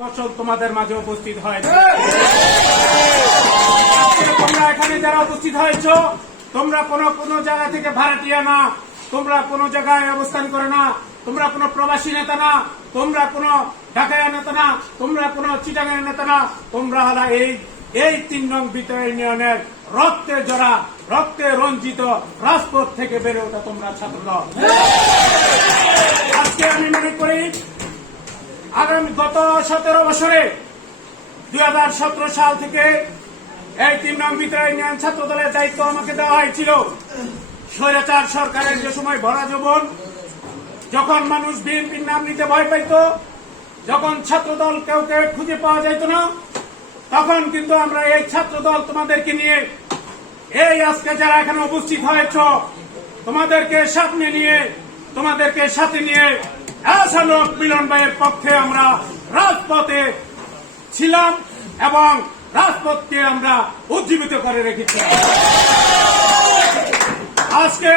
ফসল তোমাদের মাঝে উপস্থিত হয়েছে আজকে তোমরা এখানে যারা উপস্থিত হয়েছ তোমরা কোনো কোনো জায়গা থেকে ভাড়াটিয়া না তোমরা কোনো জায়গায় অবস্থান করে না তোমরা কোনো প্রবাসী নেতা না তোমরা কোনো ঢাকায় নেতা না তোমরা কোনো চিটাগাঁয়ের নেতা না তোমরা হলা এই এই তিন নং বিতরণ ইউনিয়নের রক্তে জড়া রক্তে রঞ্জিত রাজপথ থেকে বেড়ে ওঠা তোমরা ছাত্র আজকে আমি মনে করি আগামী গত সতেরো বছরে দু হাজার সতেরো সাল থেকে এই তিন নং বিতরণ ইউনিয়ন ছাত্র দলের দায়িত্ব আমাকে দেওয়া হয়েছিল। স্বৈরাচার সরকারের যে সময় ভরা যৌবন, যখন মানুষ বিএনপির নাম নিতে ভয় পাইত, যখন ছাত্র দল কেউ কেউ খুঁজে পাওয়া যাইত না, তখন কিন্তু আমরা এই ছাত্র দল তোমাদেরকে নিয়ে, এই আজকে যারা এখানে উপস্থিত হয়েছ, তোমাদেরকে সামনে নিয়ে তোমাদেরকে সাথে নিয়ে আসানক মিলন ভাইয়ের পক্ষে আমরা রাজপথে ছিলাম এবং রাজপথকে আমরা উজ্জীবিত করে রেখেছি। আজকে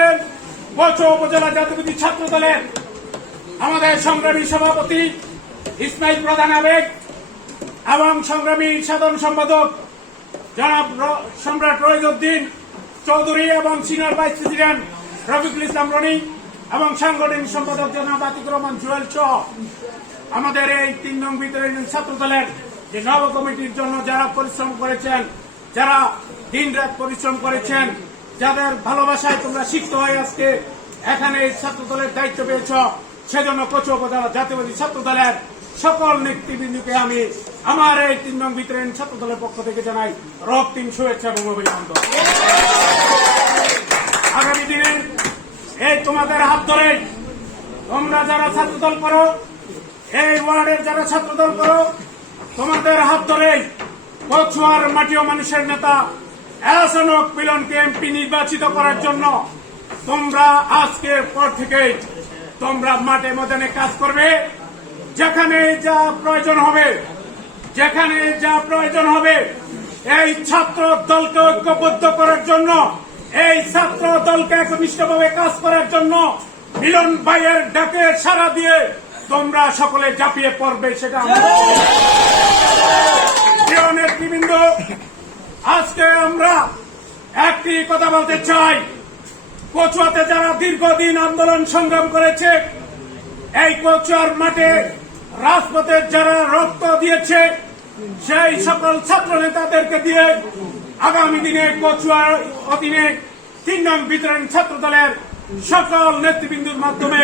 বছর উপজেলা জাতীয়বাদী ছাত্র দলের আমাদের সংগ্রামী সভাপতি ইসমাইল প্রধান আবেগ এবং সংগ্রামী সাধারণ সম্পাদক জনাব সম্রাট রহিদুদ্দিন চৌধুরী এবং senior vice president Rafiqul Islam Roni এবং সাংগঠনিক সম্পাদক জনাব আতিকুর রহমান জুয়েল সহ আমাদের এই তিন নং ভিতরে ছাত্র দলের যে নব কমিটির জন্য যারা পরিশ্রম করেছেন, যারা দিন রাত পরিশ্রম করেছেন, যাদের ভালোবাসায় তোমরা শিখতে হয়ে আজকে এখানে এই ছাত্র দলের দায়িত্ব পেয়েছ, সেজন্য কোচ উপজেলা জাতীয়বাদী ছাত্র দলের সকল নেতৃবৃন্দকে আমি আমার এই তিন নং ভিতরে ছাত্র দলের পক্ষ থেকে জানাই রক্তিম শুভেচ্ছা এবং অভিনন্দন। আগামী দিনে এই তোমাদের হাত ধরে তোমরা যারা ছাত্রদল করো, এই ওয়ার্ডের যারা ছাত্রদল করো, তোমাদের হাত ধরে কচুয়ার মাটি ও মানুষের নেতা এসনক মিলনকে এমপি নির্বাচিত করার জন্য তোমরা আজকের পর থেকে তোমরা মাঠে ময়দানে কাজ করবে। যেখানে যা প্রয়োজন হবে, যেখানে যা প্রয়োজন হবে, এই ছাত্র দলকে ঐক্যবদ্ধ করার জন্য এই ছাত্র দলকে একনিষ্ঠভাবে কাজ করার জন্য মিলন ভাইয়ের ডাকে সারা দিয়ে তোমরা সকলে ঝাঁপিয়ে পড়বে, সেটা নেতৃবৃন্দ, আজকে আমরা একটি কথা বলতে চাই। কচুয়াতে যারা দীর্ঘদিন আন্দোলন সংগ্রাম করেছে, এই কচুয়ার মাঠে রাজপথে যারা রক্ত দিয়েছে, সেই সকল ছাত্র নেতাদেরকে দিয়ে আগামী দিনে কচুয়ার অধীনে তিন নং বিতরণ ছাত্র দলের সকল নেতৃবৃন্দুর মাধ্যমে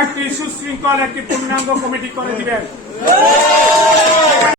একটি সুশৃঙ্খল, একটি পূর্ণাঙ্গ কমিটি করে দিবেন।